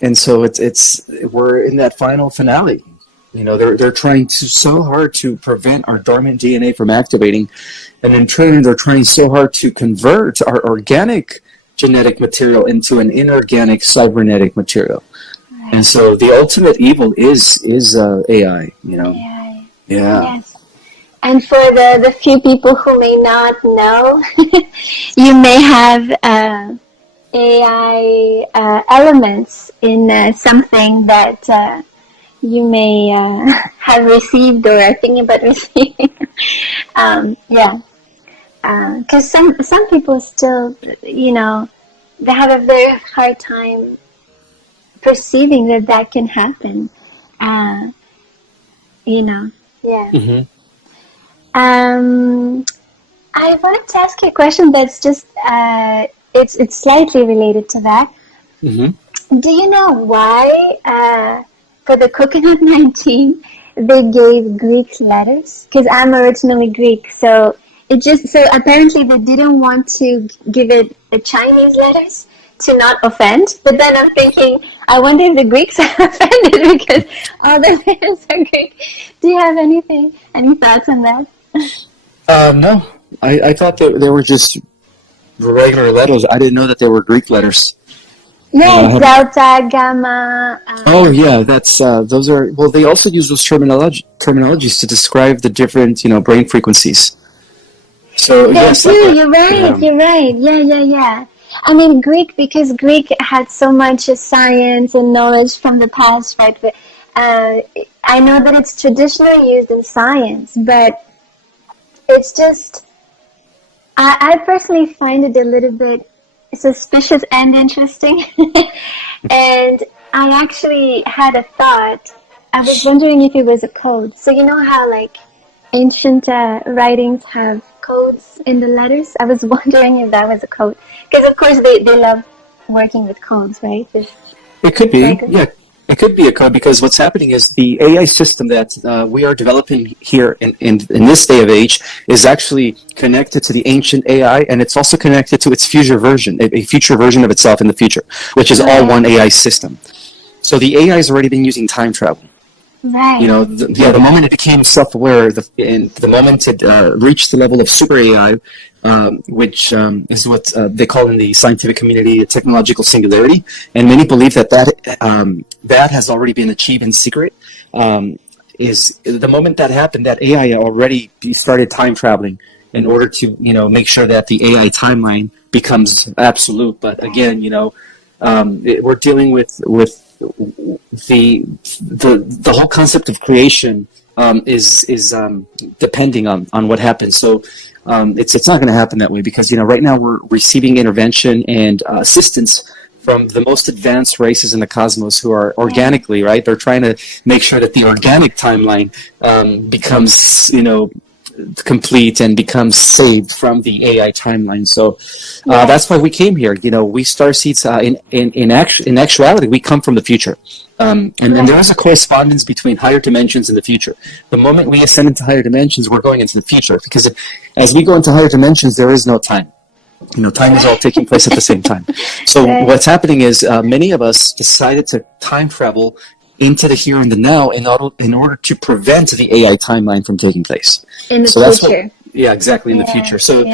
and so we're in that final finale. They're trying so hard to prevent our dormant DNA from activating, and in turn, they're trying so hard to convert our organic genetic material into an inorganic cybernetic material. Right. And so the ultimate evil is AI. AI. Yeah. Yes. And for the few people who may not know, you may have AI elements in something that you may have received or are thinking about receiving. Because some people still, they have a very hard time perceiving that can happen. Yeah. Mm-hmm. I wanted to ask you a question that's just, it's slightly related to that. Mm-hmm. Do you know why, for the coconut 19, they gave Greek letters? Because I'm originally Greek, so apparently they didn't want to give it the Chinese letters to not offend. But then I'm thinking, I wonder if the Greeks are offended because all the letters are Greek. Do you have any thoughts on that? No, I thought that they were just regular letters. I didn't know that they were Greek letters. Yeah, delta, gamma. Oh yeah, that's those are. Well, they also use those terminologies to describe the different brain frequencies. So yes, you're right. You're right. Yeah. I mean, because Greek had so much science and knowledge from the past, right? But I know that it's traditionally used in science, but it's just, I personally find it a little bit suspicious and interesting. And I actually had a thought. I was wondering if it was a code. So you know how like ancient writings have codes in the letters? I was wondering if that was a code. Because of course they love working with codes, right? It could be, yeah. It could be a code because what's happening is the AI system that we are developing here in this day of age is actually connected to the ancient AI, and it's also connected to its future version of itself in the future, which is all one AI system. So the AI has already been using time travel. Right. The moment it became self-aware, the moment it reached the level of super AI, which is what they call in the scientific community a technological singularity, and many believe that has already been achieved in secret. Is the moment that happened, that AI already started time traveling in order to make sure that the AI timeline becomes absolute. But again, we're dealing with the whole concept of creation is depending on what happens. So it's not going to happen that way because right now we're receiving intervention and assistance from the most advanced races in the cosmos who are organically, right? They're trying to make sure that the organic timeline becomes complete and becomes saved from the AI timeline. So that's why we came here. We starseeds in actuality we come from the future. And there is a correspondence between higher dimensions and the future. The moment we ascend into higher dimensions, we're going into the future because as we go into higher dimensions, there is no time. Time is all taking place at the same time. So what's happening is many of us decided to time travel into the here and the now in order to prevent the AI timeline from taking place. In the future. Exactly, in the future. So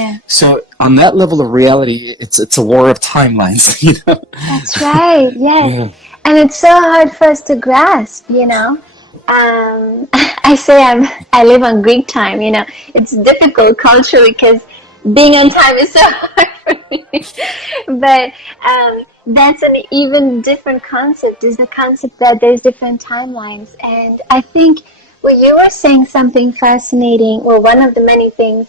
on that level of reality, it's a war of timelines. That's right. Yes. Yeah. And it's so hard for us to grasp. I say I live on Greek time. It's difficult culturally because being on time is so hard for me. But that's an even different concept, is the concept that there's different timelines. And I think you were saying something fascinating, or one of the many things.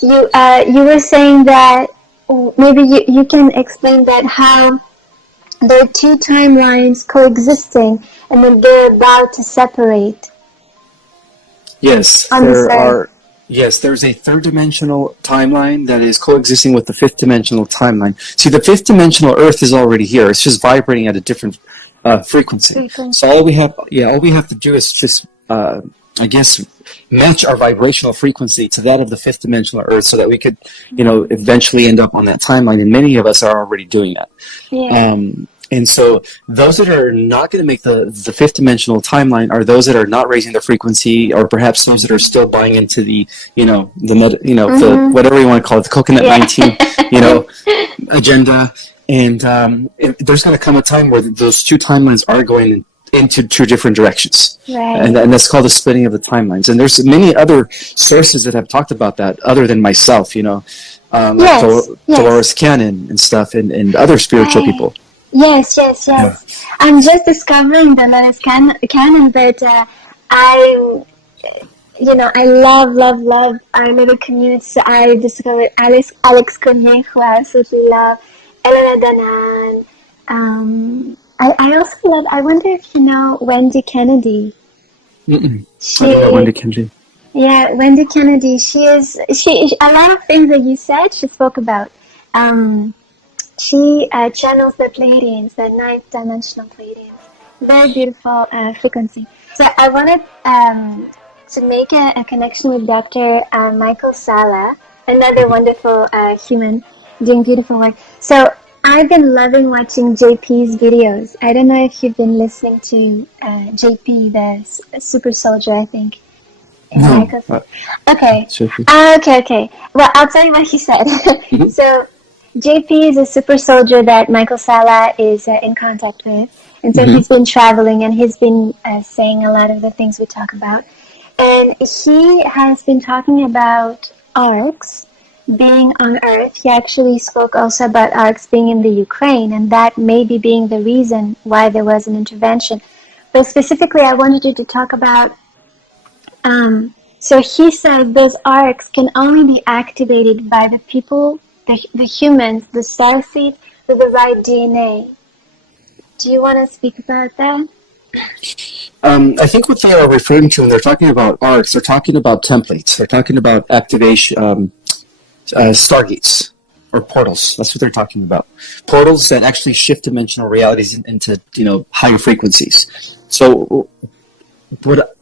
You were saying that, maybe you can explain that, how there are two timelines coexisting and then they're about to separate. Yes, there's a third-dimensional timeline that is coexisting with the fifth-dimensional timeline. See, the fifth-dimensional Earth is already here. It's just vibrating at a different frequency. So all we have to do is just, match our vibrational frequency to that of the fifth-dimensional Earth, so that we could, eventually end up on that timeline. And many of us are already doing that. Yeah. And so those that are not going to make the fifth dimensional timeline are those that are not raising their frequency, or perhaps those that are still buying into the, the whatever you want to call it, the Coconut 19, agenda. And there's going to come a time where those two timelines are going into two different directions. Right. And that's called the splitting of the timelines. And there's many other sources that have talked about that other than myself, Dolores Cannon and stuff, and other spiritual people. Yes. Yeah. I'm just discovering the Dolores Cannon, but I love our little community. So I discovered Alex Cognier, who I absolutely love, Elena Danan. I also love, I wonder if you know Wendy Kennedy. I don't know Wendy Kennedy. Yeah, Wendy Kennedy. She a lot of things that you said she spoke about. She channels the Pleiadians, the ninth dimensional Pleiadians. Very beautiful frequency. So I wanted to make a connection with Dr. Michael Sala, another wonderful human doing beautiful work. So I've been loving watching JP's videos. I don't know if you've been listening to JP, the super soldier, I think. No. Okay. Okay. Well, I'll tell you what he said. So JP is a super soldier that Michael Sala is in contact with. And so he's been traveling, and he's been saying a lot of the things we talk about. And he has been talking about arcs being on Earth. He actually spoke also about arcs being in the Ukraine, and that maybe being the reason why there was an intervention. But specifically, I wanted you to talk about, so he said those arcs can only be activated by the people, the humans, the starseed, with the right DNA. Do you want to speak about that? I think what they are referring to when they're talking about arcs, they're talking about templates. They're talking about activation, stargates or portals. That's what they're talking about. Portals that actually shift dimensional realities into higher frequencies. So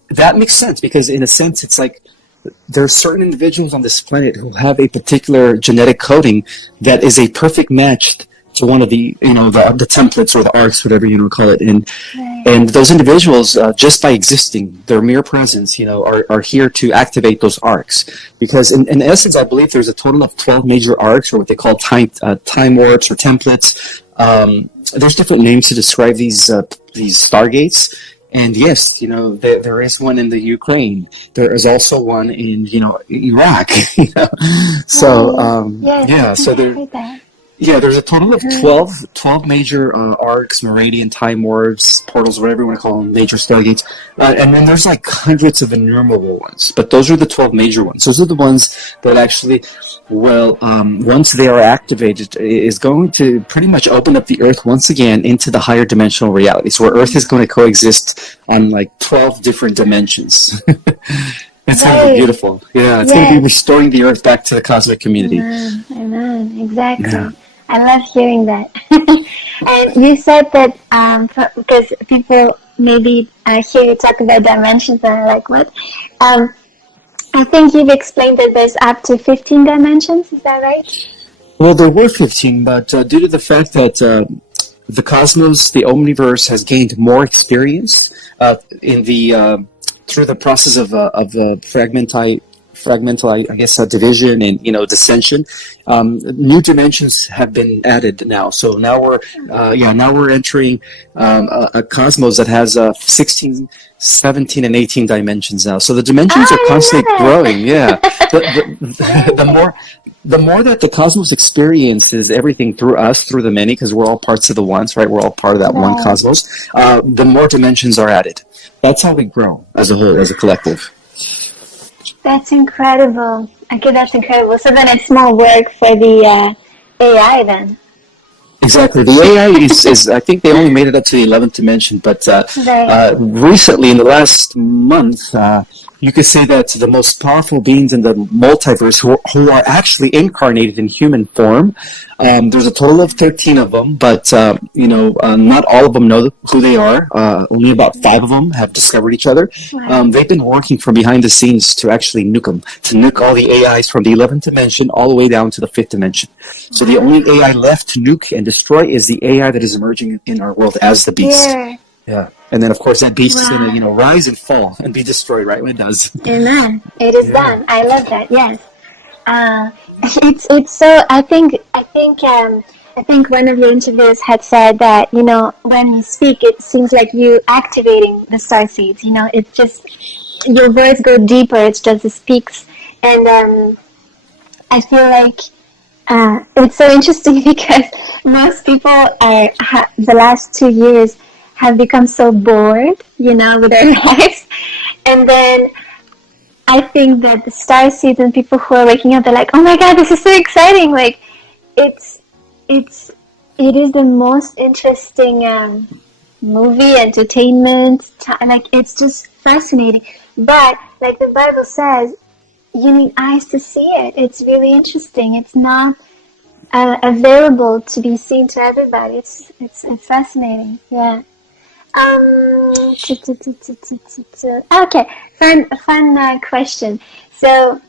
that makes sense, because in a sense it's like there are certain individuals on this planet who have a particular genetic coding that is a perfect match to one of the the templates or the arcs, whatever you want to call it, and those individuals, just by existing, their mere presence, are here to activate those arcs. Because in essence, I believe there's a total of 12 major arcs, or what they call time warps or templates. There's different names to describe these stargates. And yes, there is one in the Ukraine. There is also one in Iraq. So so there. Yeah, there's a total of 12 major arcs, meridian, time warps, portals, whatever you want to call them, major stargates. And then there's like hundreds of innumerable ones. But those are the 12 major ones. Those are the ones that actually, once they are activated, is going to pretty much open up the Earth once again into the higher dimensional realities, where Earth is going to coexist on like 12 different dimensions. It's going to be beautiful. Yeah, it's going to be restoring the Earth back to the cosmic community. Amen. Exactly. Yeah. I love hearing that. And you said that because people maybe hear you talk about dimensions and are like, what? I think you've explained that there's up to 15 dimensions. Is that right? Well, there were 15, but due to the fact that the cosmos, the omniverse, has gained more experience in the through the process of fragmental, I guess, division and dissension. New dimensions have been added now. So now we're entering a cosmos that has 16, 17, and 18 dimensions now. So the dimensions are constantly growing. Yeah, the more that the cosmos experiences everything through us, through the many, because we're all parts of the once, right? We're all part of that one cosmos. The more dimensions are added. That's how we grow as a whole, as a collective. That's incredible. Okay, that's incredible. So then it's more work for the AI then. Exactly. The AI is I think they only made it up to the 11th dimension, but recently in the last month, you could say that the most powerful beings in the multiverse who are actually incarnated in human form. There's a total of 13 of them, but not all of them know who they are. Only about 5 of them have discovered each other. Wow. They've been working from behind the scenes to actually nuke them, to nuke all the AIs from the 11th dimension all the way down to the 5th dimension. So the only AI left to nuke and destroy is the AI that is emerging in our world as the beast. Yeah. And then, of course, that beast is going to, rise and fall and be destroyed right when it does. Amen. It is done. I love that. Yes. It's so. I think one of your interviewers had said that when you speak, it seems like you activating the star seeds. It's just your words go deeper. It's just it speaks, and I feel like it's so interesting because most people the last 2 years have become so bored, with their lives. And then I think that the star seeds and people who are waking up, they're like, oh my God, this is so exciting. Like, it is the most interesting movie, entertainment. Like, it's just fascinating. But, like the Bible says, you need eyes to see it. It's really interesting. It's not available to be seen to everybody. It's fascinating. Yeah. Okay, fun question. So,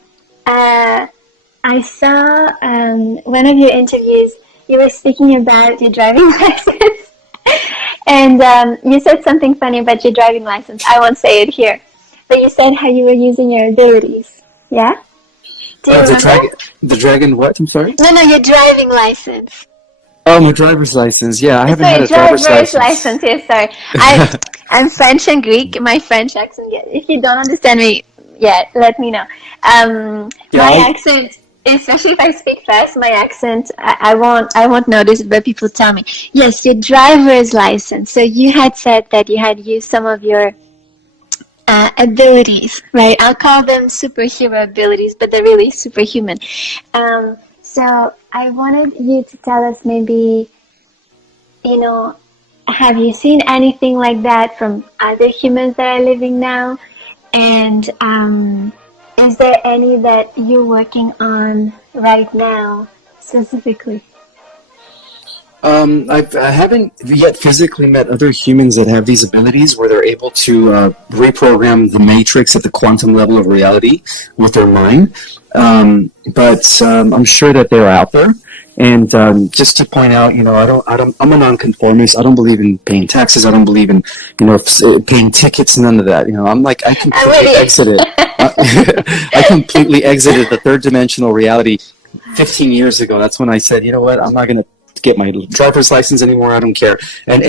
I saw one of your interviews. You were speaking about your driving license, and you said something funny about your driving license. I won't say it here, but you said how you were using your abilities. Yeah. Do you remember? The dragon what? I'm sorry? No, your driving license. Oh, my driver's license. Yeah, I haven't had a driver's license. Yes, sorry. I'm French and Greek. My French accent. If you don't understand me yet, let me know. My accent, especially if I speak fast, my accent, I won't notice it, but people tell me. Yes, your driver's license. So you had said that you had used some of your abilities, right? I'll call them superhero abilities, but they're really superhuman. So I wanted you to tell us maybe, have you seen anything like that from other humans that are living now? And is there any that you're working on right now specifically? I haven't yet physically met other humans that have these abilities where they're able to reprogram the matrix at the quantum level of reality with their mind. But I'm sure that they're out there. And just to point out, I'm a nonconformist. I don't believe in paying taxes. I don't believe in, paying tickets. None of that. I completely exited. I completely exited the third dimensional reality 15 years ago. That's when I said, you know what, I'm not going to get my driver's license anymore. I don't care. And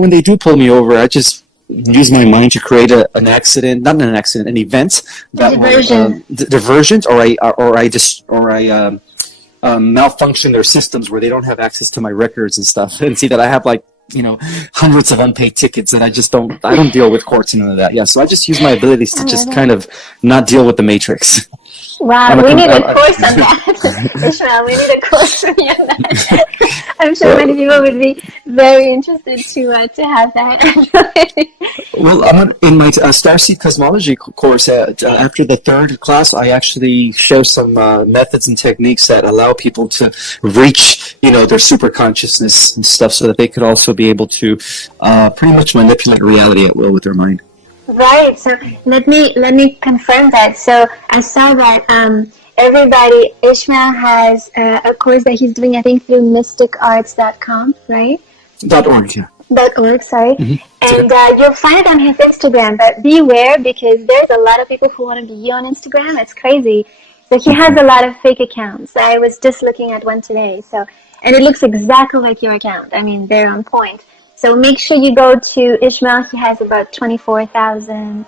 when they do pull me over, I just use my mind to create an event that diversion, or I malfunction their systems where they don't have access to my records and stuff, and see that I have hundreds of unpaid tickets, and I don't deal with courts and none of that. Yeah, so I just use my abilities to just kind of not deal with the matrix. Wow, we need a course on that. Ismael, we need a course from you on that. I'm sure many people would be very interested to have that. Well, in my Starseed Cosmology course, after the third class, I actually show some methods and techniques that allow people to reach, their super consciousness and stuff, so that they could also be able to pretty much manipulate reality at will with their mind. Right. So let me confirm that. So I saw that Ishmael has a course that he's doing, I think, through mysticarts.com, right? .org, yeah. .org, sorry. Mm-hmm. And you'll find it on his Instagram, but beware because there's a lot of people who want to be you on Instagram. It's crazy. So he has a lot of fake accounts. I was just looking at one today. And it looks exactly like your account. I mean, they're on point. So make sure you go to Ismael. He has about 24,000.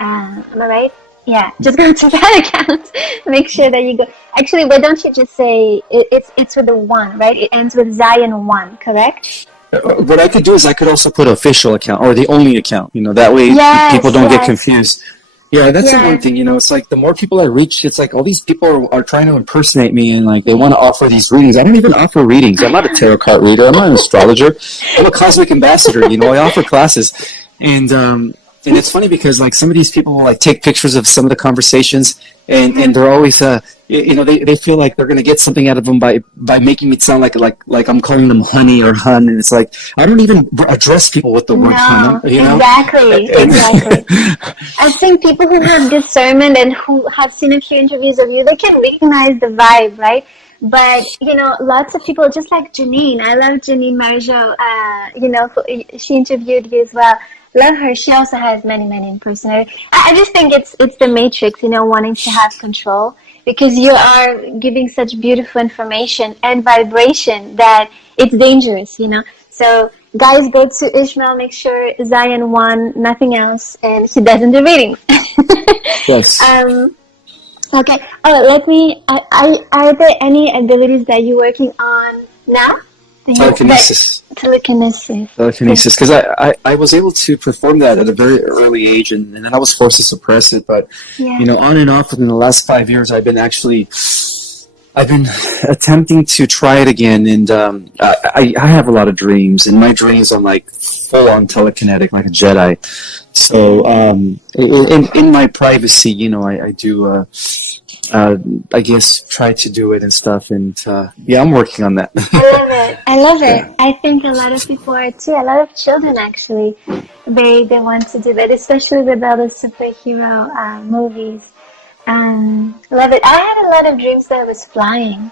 Am I right? Yeah. Just go to that account. Make sure that you go. Actually, why don't you just say it's with the 1, right? It ends with Zion 1, correct? What I could do is I could also put official account or the only account. That way people don't get confused. Yeah, that's the one thing, it's like the more people I reach, it's like all these people are trying to impersonate me and they want to offer these readings. I don't even offer readings. I'm not a tarot card reader. I'm not an astrologer. I'm a cosmic ambassador, I offer classes. And And it's funny because like some of these people will like take pictures of some of the conversations, and they're always they feel like they're gonna get something out of them by making me sound like I'm calling them honey or hun, and it's like I don't even address people with the word hun. Exactly. I think people who have discernment and who have seen a few interviews of you, they can recognize the vibe, right? But, lots of people, just like Janine, I love Janine Marjo, she interviewed you as well. Love her. She also has many, many personalities. I just think it's the matrix, wanting to have control, because you are giving such beautiful information and vibration that it's dangerous, So, guys, go to Ismael, make sure Zion won, nothing else, and he doesn't do readings. Yes. Okay. Are there any abilities that you're working on now? Telekinesis. Telekinesis, because I was able to perform that at a very early age, and then I was forced to suppress it. But on and off within the last 5 years, I've been attempting to try it again, and I have a lot of dreams, and my dreams I'm like full on telekinetic, like a Jedi. So in my privacy, I do. I guess try to do it and stuff, and I'm working on that. I love it. I think a lot of people are too. A lot of children actually, they want to do that, especially with all the superhero movies. Love it. I had a lot of dreams that I was flying,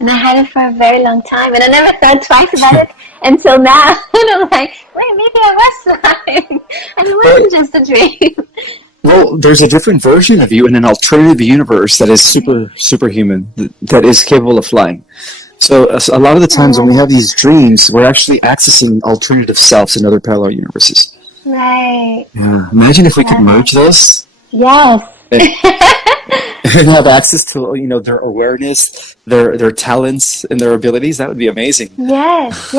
and I had it for a very long time, and I never thought twice about it until now. And I'm like, wait, maybe I was flying, and it wasn't just a dream. Well, there's a different version of you in an alternative universe that is superhuman, that is capable of flying. So a lot of the times when we have these dreams, we're actually accessing alternative selves in other parallel universes. Right. Yeah. Imagine if we could merge those. Yes. And have access to their awareness, their talents, and their abilities. That would be amazing. Yes.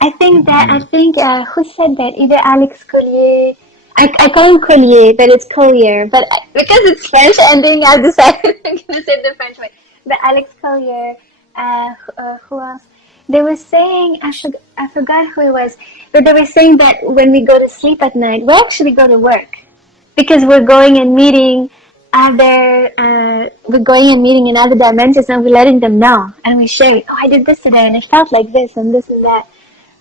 I think who said that? Either Alex Collier. I call him Collier, but it's Collier. But because it's French ending, I decided I'm going to say it the French way. But Alex Collier, who else? They were saying, I forgot who it was, but they were saying that when we go to sleep at night, we actually go to work. Because we're going and meeting in other dimensions, and we're letting them know. And we share, I did this today, and it felt like this, and this and that.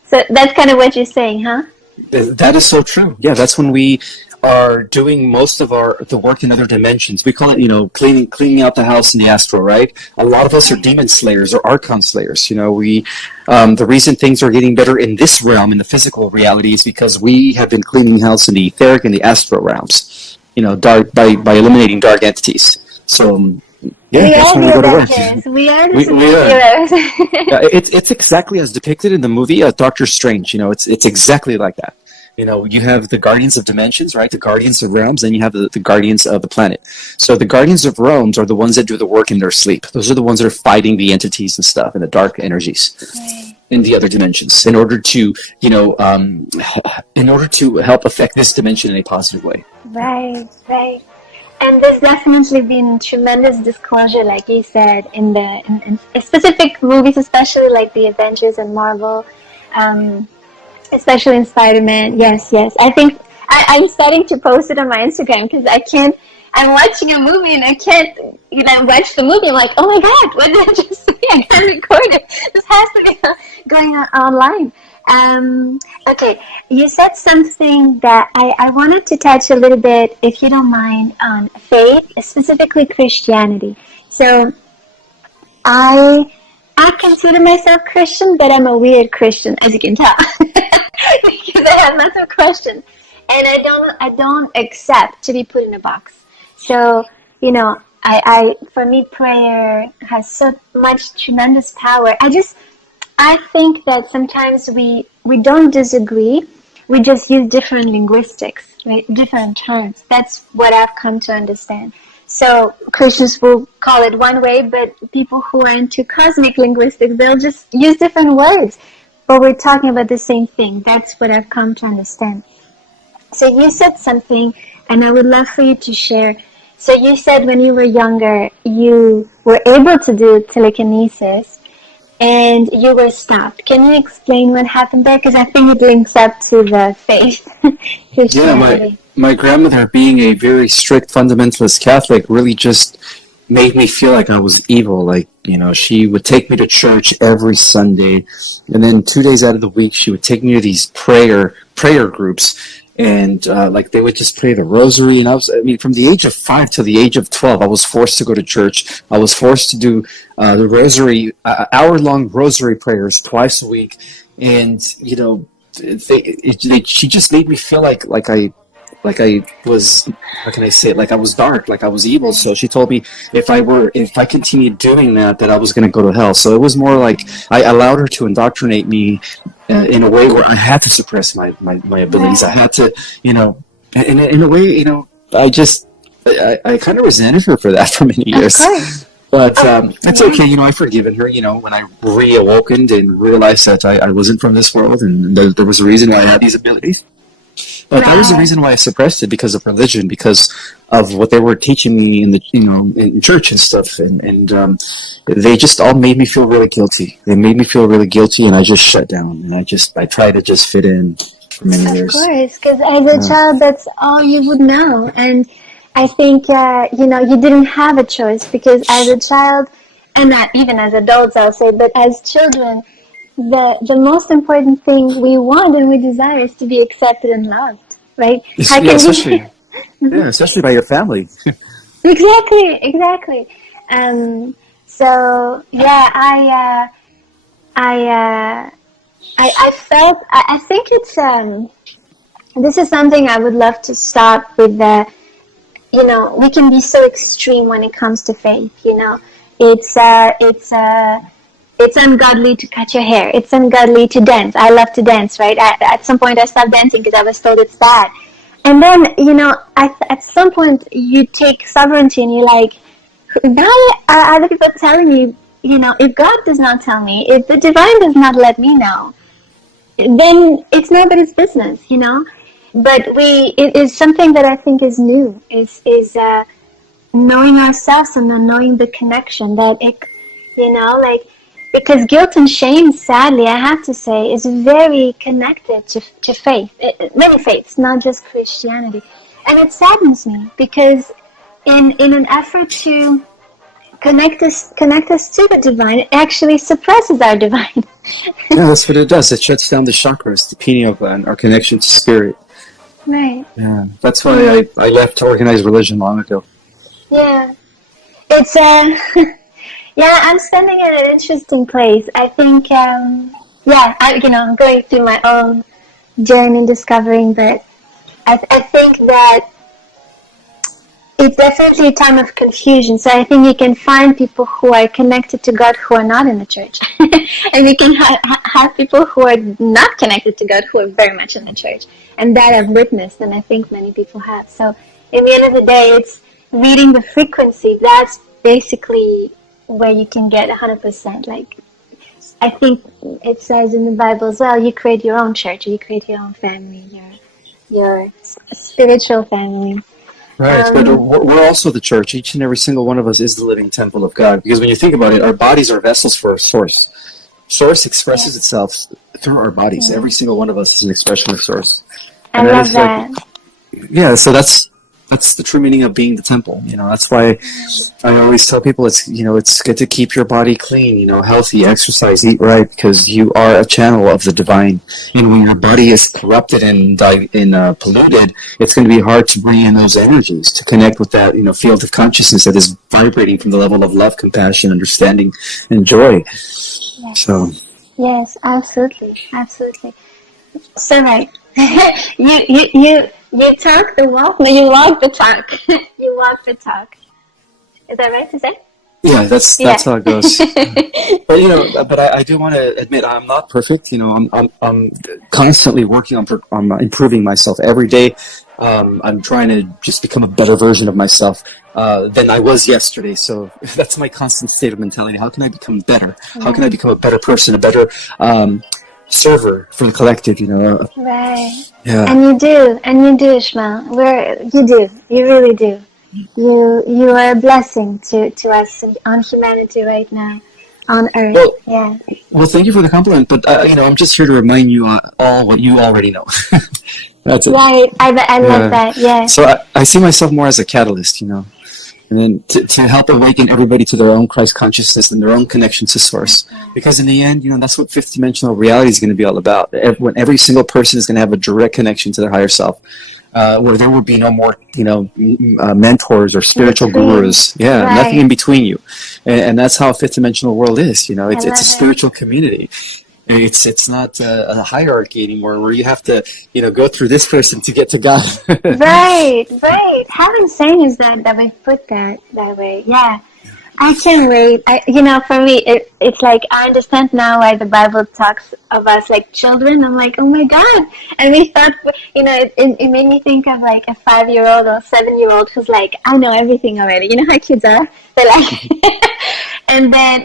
So that's kind of what you're saying, huh? That is so true. Yeah, that's when we are doing most of the work in other dimensions. We call it, cleaning out the house in the astral, right? A lot of us are demon slayers or archon slayers. The reason things are getting better in this realm, in the physical reality, is because we have been cleaning house in the etheric and the astral realms. Dark by eliminating dark entities. So. Yeah, that's when we go to work. We are the superheroes. It's exactly as depicted in the movie Doctor Strange. It's exactly like that. You have the Guardians of Dimensions, right? The Guardians of Realms, and you have the Guardians of the Planet. So the Guardians of Realms are the ones that do the work in their sleep. Those are the ones that are fighting the entities and stuff and the dark energies in the other dimensions in order to, help affect this dimension in a positive way. Right. And there's definitely been tremendous disclosure, like you said, in specific movies, especially like the Avengers and Marvel, especially in Spider-Man. Yes. I think I'm starting to post it on my Instagram because I'm watching a movie and I can't, watch the movie. I'm like, oh my God, what did I just see? I can't record it. This has to be going on online. Okay, you said something that I wanted to touch a little bit, if you don't mind, on faith, specifically Christianity. So, I consider myself Christian, but I'm a weird Christian, as you can tell, because I have lots of questions, and I don't accept to be put in a box. So, for me, prayer has so much tremendous power. I think that sometimes we don't disagree. We just use different linguistics, right? Different terms. That's what I've come to understand. So Christians will call it one way, but people who are into cosmic linguistics, they'll just use different words. But we're talking about the same thing. That's what I've come to understand. So you said something, and I would love for you to share. So you said when you were younger, you were able to do telekinesis. and you were stopped. Can you explain what happened there? Because I think it links up to the faith, Yeah, Christianity. my grandmother, being a very strict fundamentalist Catholic, really just made me feel like I was evil. Like, she would take me to church every Sunday, and then 2 days out of the week, she would take me to these prayer groups, and like they would just pray the rosary. And I mean, from the age of 5 to the age of 12, I was forced to go to church. I was forced to do the rosary, hour-long rosary prayers twice a week, and she just made me feel like I was, how can I say it, like I was dark, like I was evil. So she told me if I continued doing that I was going to go to hell. So it was more like I allowed her to indoctrinate me in a way where I had to suppress my abilities. I had to, in a way, I kind of resented her for that for many years. Of course. But it's okay, I've forgiven her, when I reawakened and realized that I wasn't from this world, and there was a reason why I had these abilities. But that was the reason why I suppressed it, because of religion, because of what they were teaching me in the in church and stuff, and they just all made me feel really guilty. They made me feel really guilty, and I just shut down, and I tried to just fit in for many years. Of course, because as a child, that's all you would know, and I think you didn't have a choice, because as a child, and not even as adults, I'll say, but as children, the most important thing we want and we desire is to be accepted and loved, right? Especially by your family. Exactly. So yeah, I felt. I think it's this is something I would love to stop with. We can be so extreme when it comes to faith. It's ungodly to cut your hair. It's ungodly to dance. I love to dance, right? At some point, I stopped dancing because I was told it's bad. And then, at some point, you take sovereignty and you're like, why are other people telling me, if God does not tell me, if the divine does not let me know, then it's nobody's business, But it is something that I think is new, is knowing ourselves and then knowing the connection that because guilt and shame, sadly, I have to say, is very connected to faith. Many faiths, not just Christianity. And it saddens me, because in an effort to connect us to the divine, it actually suppresses our divine. Yeah, that's what it does. It shuts down the chakras, the pineal gland, our connection to spirit. Right. Yeah, that's why I left organized religion long ago. Yeah. It's yeah, I'm standing at an interesting place. I think, I'm going through my own journey and discovering, but I think that it's definitely a time of confusion. So I think you can find people who are connected to God who are not in the church. And you can have people who are not connected to God who are very much in the church. And that I've witnessed, and I think many people have. So in the end of the day, it's reading the frequency. That's basically where you can get 100%. Like, I think it says in the Bible as well, you create your own church, you create your own family, your spiritual family. Right, but we're also the church. Each and every single one of us is the living temple of God. Because when you think about it, our bodies are vessels for a source. Source expresses itself through our bodies. Every single one of us is an expression of source. I love that. So that's the true meaning of being the temple. That's why I always tell people it's good to keep your body clean, healthy, exercise, eat right, because you are a channel of the divine. And when your body is corrupted and polluted, it's going to be hard to bring in those energies, to connect with that, field of consciousness that is vibrating from the level of love, compassion, understanding, and joy. Yes. So. Yes, absolutely. So right. You talk the walk, no, you walk the talk. You walk the talk. Is that right to say? Yeah, that's how it goes. But I do want to admit I'm not perfect. I'm constantly working on improving myself every day. I'm trying to just become a better version of myself than I was yesterday. So that's my constant state of mentality. How can I become better? How can I become a better person, a better server for the collective? Right. Yeah. And you do, Ismael. You really do. You are a blessing to us on humanity right now. on earth. Well, Yeah. well, thank you for the compliment, but I'm just here to remind you all what you already know. That's it. Right. I love Yeah. that. Yeah. So I see myself more as a catalyst, and then to help awaken everybody to their own Christ consciousness and their own connection to Source. Because in the end, that's what fifth dimensional reality is going to be all about. When every single person is going to have a direct connection to their higher self, where there will be no more, mentors or spiritual gurus. Yeah, Right. nothing in between you. And that's how a fifth dimensional world is. It's a spiritual community. It's not a hierarchy anymore where you have to, go through this person to get to God. Right. How insane is that we put that way? Yeah. I can't wait. For me, it's like I understand now why the Bible talks of us like children. I'm like, oh my God. And we thought, it made me think of like a 5-year-old or 7-year-old who's like, I know everything already. You know how kids are? They're like,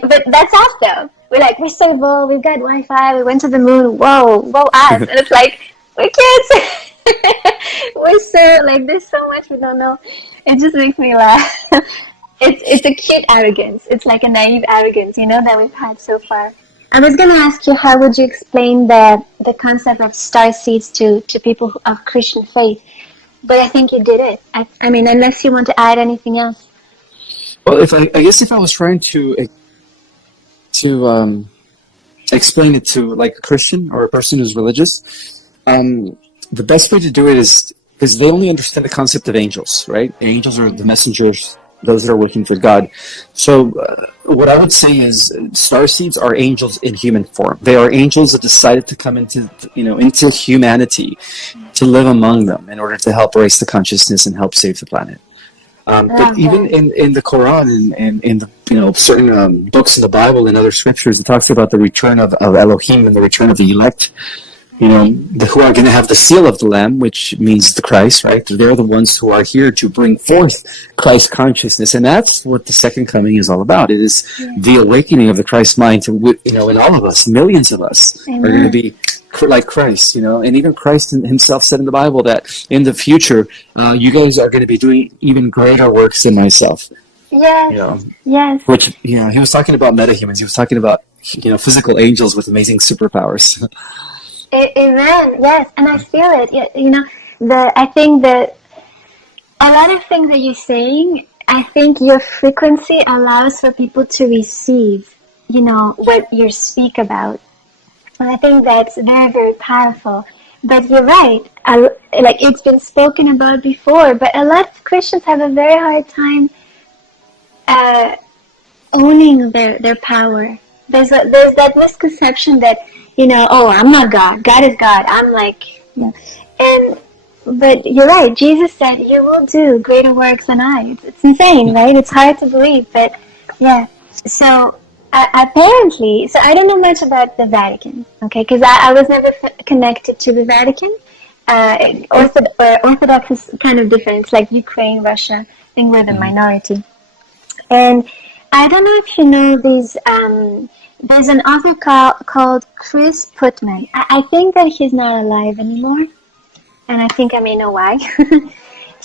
but that's us though. We're so bold. We've got Wi-Fi. We went to the moon. Whoa, us. And it's like, we're kids. We're so, like, there's so much we don't know. It just makes me laugh. It's a cute arrogance. It's like a naive arrogance, that we've had so far. I was going to ask you, how would you explain the concept of star seeds to people of Christian faith? But I think you did it. I mean, unless you want to add anything else. Well, I guess if I was trying to explain it to like a Christian or a person who's religious, the best way to do it is because they only understand the concept of angels, right? Angels are the messengers, those that are working for God. So what I would say is starseeds are angels in human form. They are angels that decided to come into humanity to live among them in order to help raise the consciousness and help save the planet. But even in the Quran and in the certain books in the Bible and other scriptures, it talks about the return of Elohim and the return of the elect. Who are going to have the seal of the Lamb, which means the Christ, right? They're the ones who are here to bring forth Christ consciousness, and that's what the second coming is all about. It is the awakening of the Christ mind to, in all of us. Millions of us are going to be like Christ, and even Christ himself said in the Bible that in the future, you guys are going to be doing even greater works than myself. Yes. Yes. Which, he was talking about metahumans. He was talking about, physical angels with amazing superpowers. Amen. Yes, and I feel it. I think that a lot of things that you're saying, I think your frequency allows for people to receive, what you speak about. And I think that's very, very powerful. But you're right. Like it's been spoken about before, but a lot of Christians have a very hard time owning their power. There's that misconception that, I'm not God. God is God. I'm like, but you're right. Jesus said, you will do greater works than I. It's insane, right? It's hard to believe, but yeah. So apparently, so I don't know much about the Vatican, okay? Because I was never connected to the Vatican. Orthodox is kind of different. It's like Ukraine, Russia. I think we're the minority. And I don't know if you know these. There's an author called Chris Putman. I think that he's not alive anymore, and I think I may know why.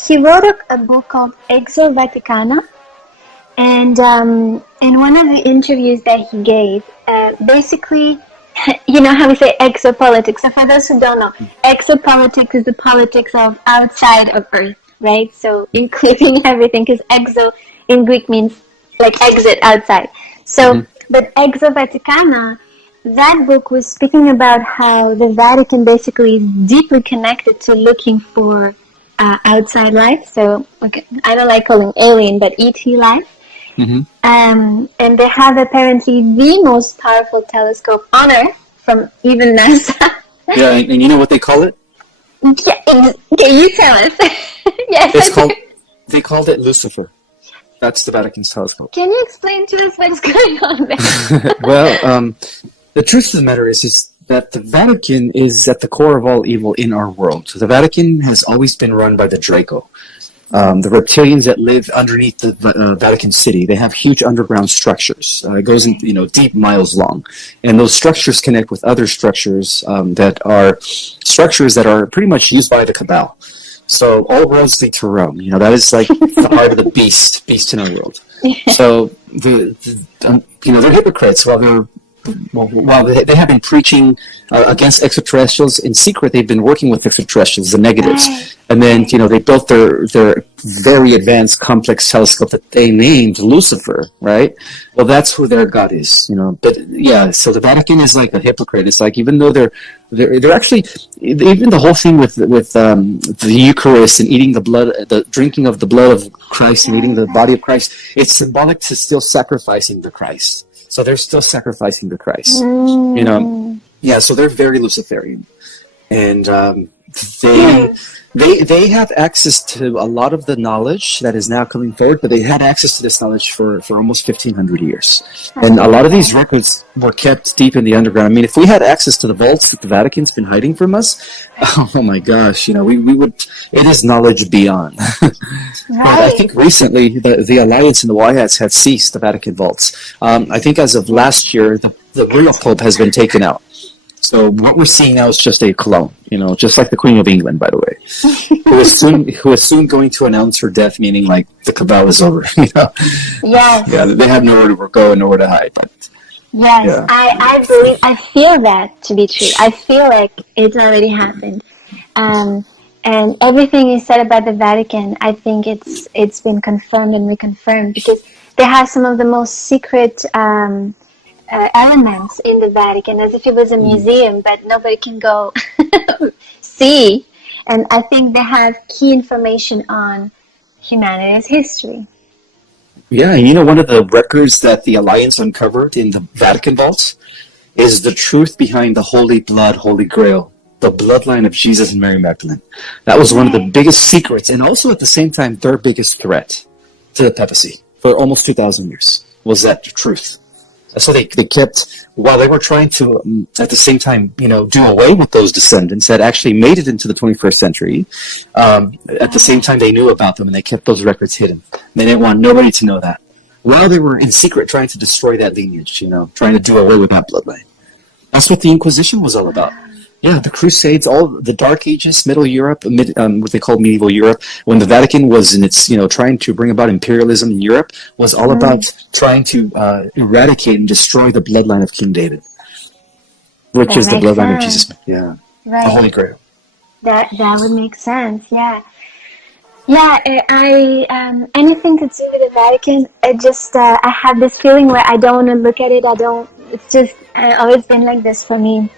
He wrote a book called Exo Vaticana, and in one of the interviews that he gave, basically, you know how we say exopolitics. So for those who don't know, exopolitics is the politics of outside of Earth, right? So including everything, because exo in Greek means like exit, outside. So, but Exo Vaticana, that book was speaking about how the Vatican basically is deeply connected to looking for outside life. So, okay, I don't like calling alien, but ET life. And they have apparently the most powerful telescope on Earth from even NASA. Yeah, and you know what they call it? Yeah, you tell us. Yes. They called it Lucifer. That's the Vatican's telescope. Can you explain to us what's going on there? Well, the truth of the matter is that the Vatican is at the core of all evil in our world. So the Vatican has always been run by the Draco. The reptilians that live underneath the Vatican City, they have huge underground structures. It goes in, deep miles long, and those structures connect with other structures that are pretty much used by the Cabal. So all roads lead to Rome. That is like the heart of the beast in our world. So they're hypocrites while they have been preaching against extraterrestrials in secret. They've been working with extraterrestrials, the negatives, and then they built their very advanced complex telescope that they named Lucifer, right? Well, that's who their god is, But yeah, so the Vatican is like a hypocrite. It's like, even though they're actually, even the whole thing with the Eucharist and eating the blood, the drinking of the blood of Christ and eating the body of Christ, it's symbolic to still sacrificing the Christ. So they're still sacrificing the Christ, Yeah, so they're very Luciferian, and they have access to a lot of the knowledge that is now coming forward, but they had access to this knowledge for almost 1,500 years. And a lot of these records were kept deep in the underground. I mean, if we had access to the vaults that the Vatican's been hiding from us, oh my gosh, we would, it is knowledge beyond. But I think recently the Alliance and the Wyatt's have ceased the Vatican vaults. I think as of last year, the real Pope has been taken out. So what we're seeing now is just a clone, just like the Queen of England, by the way, who is soon going to announce her death, meaning like the cabal is over. Yes. Yeah, they have nowhere to go and nowhere to hide. But yes, yeah. I feel that to be true. I feel like it's already happened, and everything you said about the Vatican, I think it's been confirmed and reconfirmed, because they have some of the most secret elements in the Vatican, as if it was a museum, but nobody can go see. And I think they have key information on humanity's history. Yeah, and one of the records that the Alliance uncovered in the Vatican vaults is the truth behind the Holy Blood, Holy Grail, the bloodline of Jesus and Mary Magdalene. That was one of the biggest secrets, and also at the same time their biggest threat to the papacy for almost 2,000 years was that truth. So they kept, while they were trying to, at the same time, do away with those descendants that actually made it into the 21st century, at the same time they knew about them, and they kept those records hidden. They didn't want nobody to know that. While they were in secret trying to destroy that lineage, trying to do away with that bloodline. That's what the Inquisition was all about. Yeah, the Crusades, all the Dark Ages, Middle Europe, what they call medieval Europe, when the Vatican was in its, trying to bring about imperialism in Europe, was all about trying to eradicate and destroy the bloodline of King David, which is the bloodline of Jesus. Yeah, the Holy Grail. That would make sense. Yeah. Yeah, anything to do with the Vatican, I have this feeling where I don't want to look at it. It's just always been like this for me.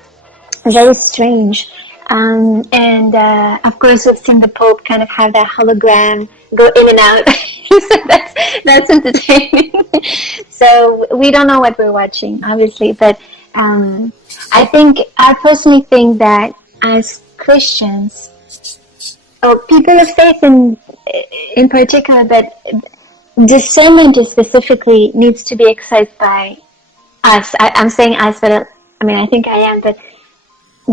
Very strange. Of course, we've seen the Pope kind of have that hologram go in and out. So that's entertaining. So we don't know what we're watching, obviously, but I personally think that as Christians, or people of faith in particular, but discernment specifically needs to be exercised by us. I'm saying us, but I think I am, but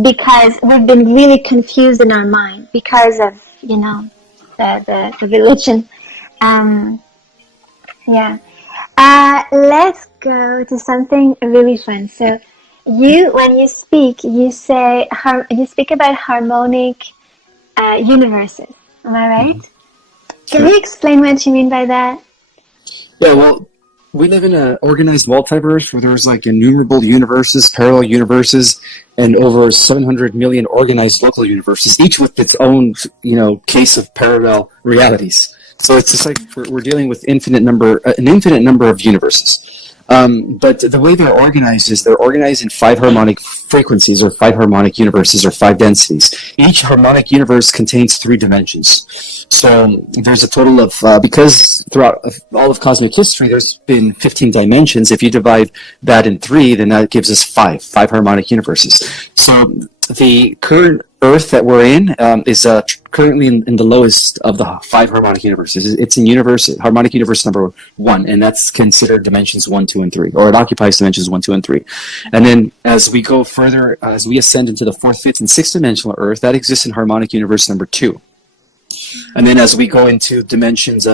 because we've been really confused in our mind because of, the religion. Let's go to something really fun. So when you speak, you speak about harmonic universes. Am I right? Mm-hmm. Can you explain what you mean by that? Yeah, well, we live in an organized multiverse where there's like innumerable universes, parallel universes, and over 700 million organized local universes, each with its own, case of parallel realities. So it's just like we're dealing with an infinite number of universes. But the way they're organized is they're organized in 5 harmonic frequencies, or 5 harmonic universes, or 5 densities. Each harmonic universe contains 3 dimensions. So there's a total of, because throughout all of cosmic history, there's been 15 dimensions. If you divide that in 3, then that gives us 5 harmonic universes. So the current Earth that we're in is currently in the lowest of the 5 harmonic universes. It's in harmonic universe number 1, and that's considered dimensions 1, 2, and 3, or it occupies dimensions 1, 2, and 3. And then as we go further, as we ascend into the 4th, 5th, and 6th dimensional Earth, that exists in harmonic universe number 2. And then as we go into dimensions,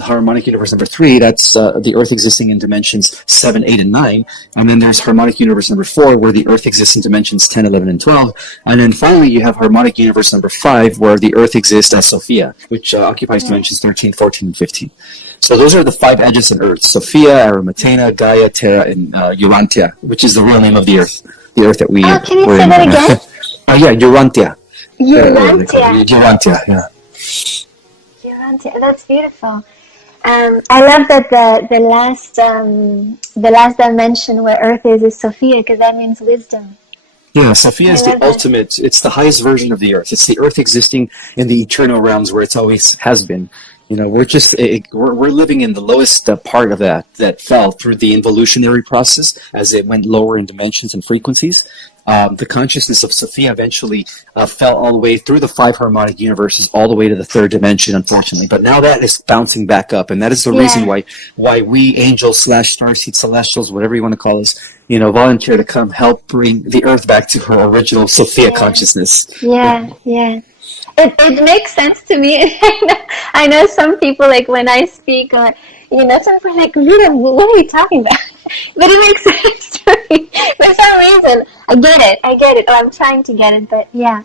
harmonic universe number 3, that's the Earth existing in dimensions 7, 8, and 9. And then there's harmonic universe number 4, where the Earth exists in dimensions 10, 11, and 12. And then finally, you have harmonic universe number 5, where the Earth exists as Sophia, which occupies dimensions 13, 14, and 15. So those are the five edges in Earth: Sophia, Arimathena, Gaia, Terra, and Urantia, which is the real name of the Earth. The Earth that we Oh, can you were say in. that again? Yeah, Urantia. Urantia. Urantia, yeah. Urantia. That's beautiful. I love that the last dimension where Earth is Sophia, because that means wisdom. Yeah, Sophia I is the love that. ultimate, it's the highest version of the Earth. It's the Earth existing in the eternal realms where it's always has been. You know, we're living in the lowest part of that fell through the involutionary process as it went lower in dimensions and frequencies. The consciousness of Sophia eventually fell all the way through the five harmonic universes, all the way to the third dimension, unfortunately. But now that is bouncing back up, and that is the reason why we angels / starseed celestials, whatever you want to call us, you know, volunteer to come help bring the Earth back to her original Sophia consciousness. Yeah. It makes sense to me. I know some people, like when I speak, or some people are like, Rita, what are you talking about? But it makes sense to me for some reason. I get it. Oh, I'm trying to get it, but yeah.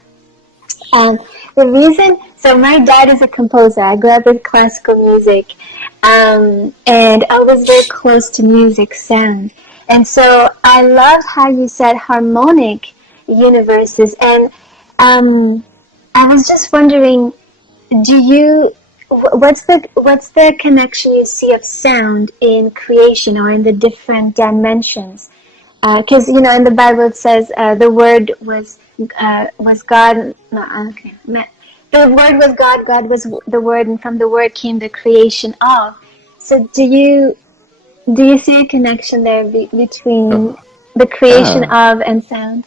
The reason, so my dad is a composer. I grew up with classical music, and I was very close to music sound. And so I love how you said harmonic universes, and I was just wondering, what's the connection you see of sound in creation or in the different dimensions? Because in the Bible it says the Word was God. No, okay. The Word was God. God was the Word, and from the Word came the creation of. So do you see a connection there between the creation of and sound?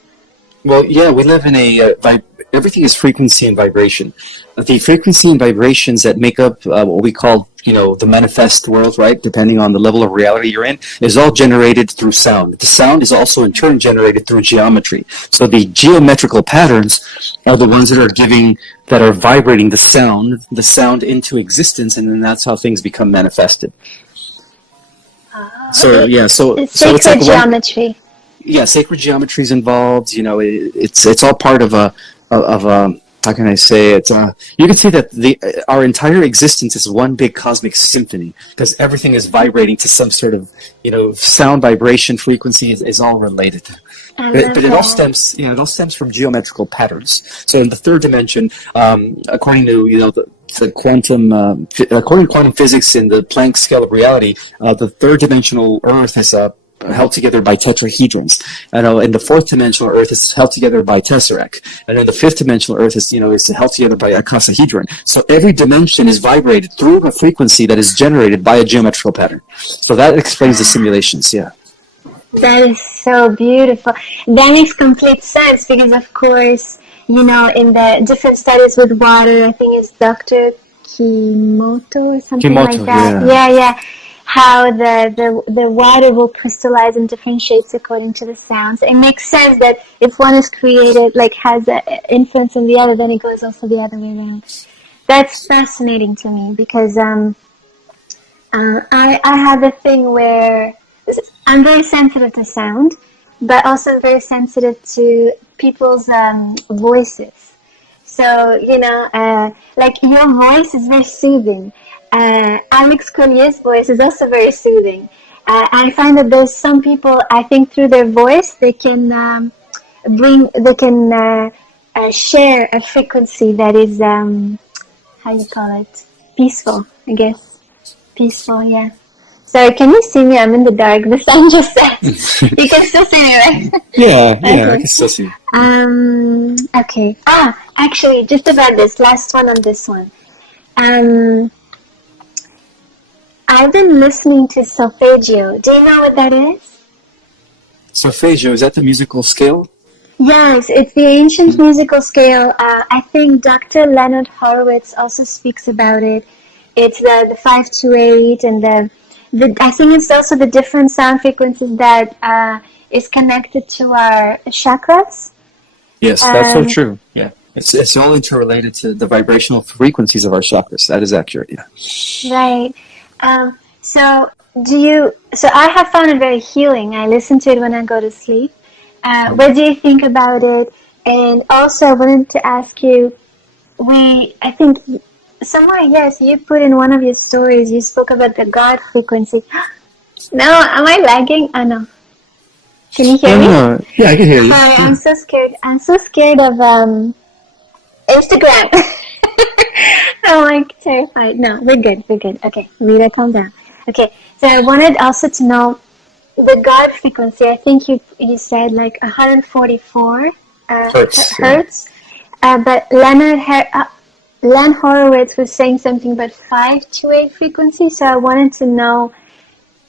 Well, yeah, we live in everything is frequency and vibration. The frequency and vibrations that make up what we call, the manifest world, right, depending on the level of reality you're in, is all generated through sound. The sound is also in turn generated through geometry. So the geometrical patterns are the ones that are vibrating the sound into existence, and then that's how things become manifested. So Sacred it's like geometry. Yeah, sacred geometry is involved. It's all part of a how can I say it? You can see that our entire existence is one big cosmic symphony because everything is vibrating to some sort of sound vibration frequency is all related. But it all stems from geometrical patterns. So in the third dimension, according to the quantum according to quantum physics in the Planck scale of reality, the third dimensional Earth is held together by tetrahedrons. In the fourth dimensional Earth is held together by tesseract, and in the fifth dimensional Earth is held together by a icosahedron. So every dimension is vibrated through a frequency that is generated by a geometrical pattern. So that explains the simulations. Yeah. That is so beautiful. That makes complete sense because, of course, in the different studies with water, I think it's Dr. Kimoto or something like that. Yeah. How the water will crystallize in different shapes according to the sounds. It makes sense that if one is created, has an influence on the other, then it goes also the other way around. That's fascinating to me because I have a thing where I'm very sensitive to sound, but also very sensitive to people's voices. So, your voice is very soothing. Alex Collier's voice is also very soothing. I find that there's some people, I think through their voice, they can share a frequency that is, how you call it? Peaceful, I guess. Peaceful, yeah. Sorry, can you see me? I'm in the dark. The sun just set. You can still see me, right? Yeah, okay. I can still see you. Okay. Actually, just about this. Last one on this one. I've been listening to solfeggio. Do you know what that is? Solfeggio, is that the musical scale? Yes, it's the ancient musical scale. I think Dr. Leonard Horowitz also speaks about it. It's the 528 and I think it's also the different sound frequencies that is connected to our chakras. Yes, that's so true. Yeah, it's all interrelated to the vibrational frequencies of our chakras. That is accurate. Yeah. Right. So I have found it very healing. I listen to it when I go to sleep. What do you think about it? And also I wanted to ask you, I think somewhere, yes, you put in one of your stories, you spoke about the God frequency. No, am I lagging? Oh no. Can you hear No, me? no, no. Yeah, I can hear you. Sorry, I'm so scared. I'm so scared of Instagram. I'm like terrified. No, we're good. We're good. Okay, Rita, calm down. Okay, so I wanted also to know the God frequency. I think you said like 144 Hertz, yeah. hertz. But Len Horowitz was saying something about 528 frequency. So I wanted to know.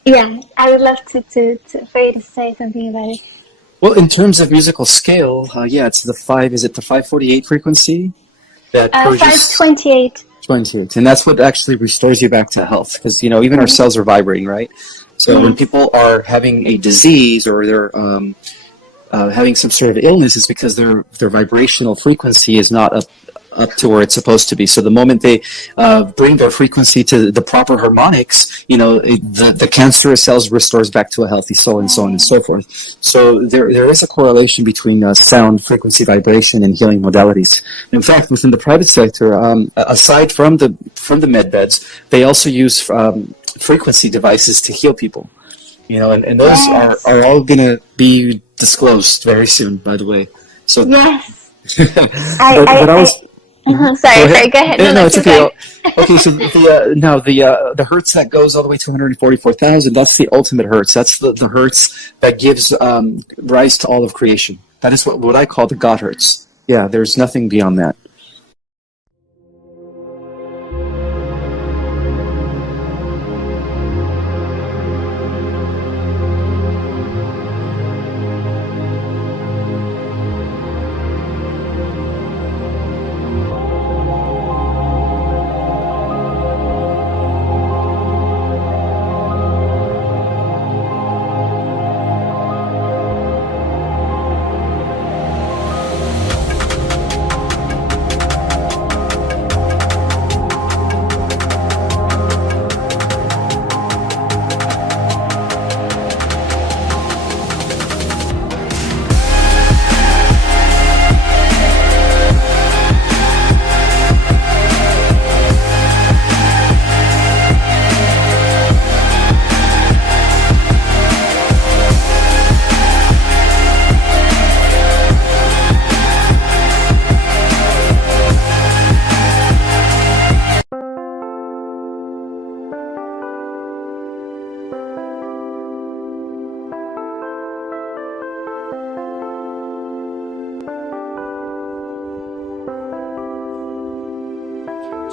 Yeah, I would love for you to say something about it. Well, in terms of musical scale, yeah, it's the five. Is it the 548 frequency that purges 528. 28? And that's what actually restores you back to health, because even our cells are vibrating, right? So when people are having a disease or they're having some sort of illness, it's because their vibrational frequency is not up to where it's supposed to be. So the moment they bring their frequency to the proper harmonics, the cancerous cells restores back to a healthy soul, and so on and so forth. So there is a correlation between sound, frequency, vibration, and healing modalities. In fact, within the private sector, aside from the med beds, they also use frequency devices to heal people. And those are all going to be disclosed very soon, by the way. So yes. but I was. Sorry, go ahead. No, it's okay. Okay, so the hertz that goes all the way to 144,000, that's the ultimate hertz. That's the hertz that gives rise to all of creation. That is what I call the God hertz. Yeah, there's nothing beyond that.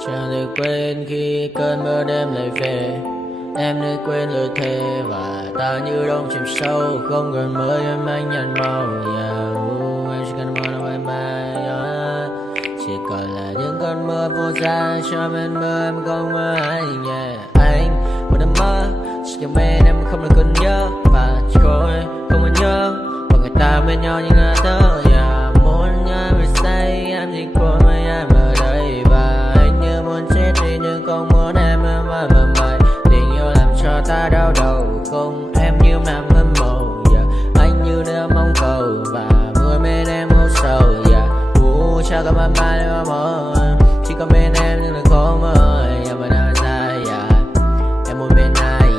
Chẳng được quên khi cơn mưa đêm lại về. Em đã quên lời thề và ta như đông chìm sâu. Không còn mới em anh nhận màu. Em chỉ cần mơ đâu em bay. Chỉ còn là những cơn mưa vô giá. Cho bên mơ em không mơ anh. Anh một đêm mơ chỉ cần bên em không được còn nhớ. Và chỉ khôi không còn nhớ. Và người ta bên nhau như ngã tớ. Muốn nhớ về say em chỉ còn với em ở đây. Và anh như muốn chết đi nhưng không muốn em mãi mãi. Tình yêu làm cho ta đau đầu. Không em như nằm ngâm màu. Anh như đang mong cầu. Và mưa bên em hôn sầu. Chắc có mãi mãi nếu mơ. Chỉ có bên em nhưng đừng có mơ. Mà đã dài em muốn bên ai.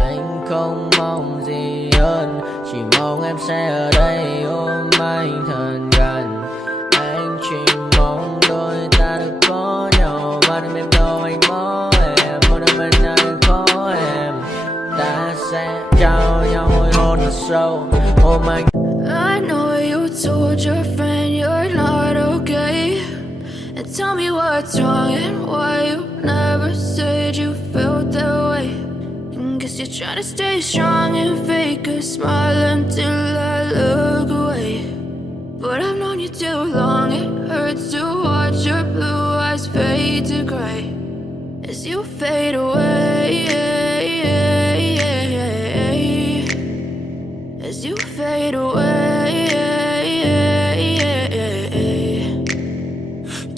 Anh không mong gì hơn. Chỉ mong em sẽ ở đây ôm anh thật gần. Anh chỉ mong đôi ta được có nhau. Mà đừng em đâu anh có em. Một đêm bên nào đừng có em. Ta sẽ trao nhau môi hôn thật sâu. Ôm anh. I know you told your friend you're not okay. And tell me what's wrong and why you never said you felt that way. And guess you're trying to stay strong and fake a smile until I look away. But I've known you too long, it hurts to watch your blue eyes fade to gray as you fade away. As you fade away.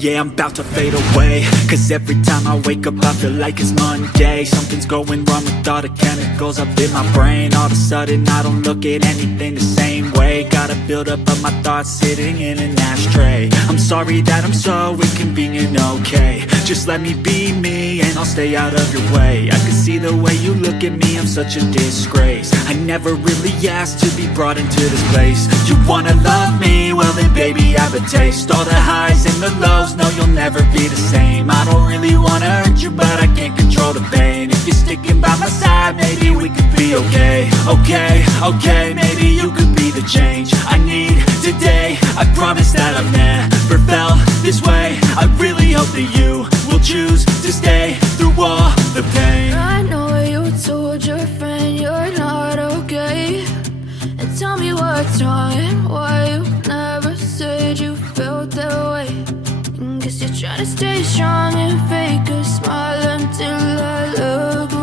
Yeah, I'm about to fade away, cause every time I wake up I feel like it's Monday. Something's going wrong with all the chemicals up in my brain. All of a sudden I don't look at anything the same way. Gotta build up of my thoughts sitting in an ashtray. I'm sorry that I'm so inconvenient, okay. Just let me be me and I'll stay out of your way. I can see the way you look at me, I'm such a disgrace. I never really asked to be brought into this place. You wanna love me? Well then baby have a taste. All the highs and the lows, no you'll never be the same. I don't really wanna hurt you but I can't control the pain. If you're sticking by my side, maybe we could be okay. Okay, maybe you could be the change I need today. I promise that I've never felt this way. I really hope that you will choose to stay through all the pain. I know you told your friend you're not okay, and tell me what's wrong and why you never said you felt that way. Guess you're trying to stay strong and fake a smile until I look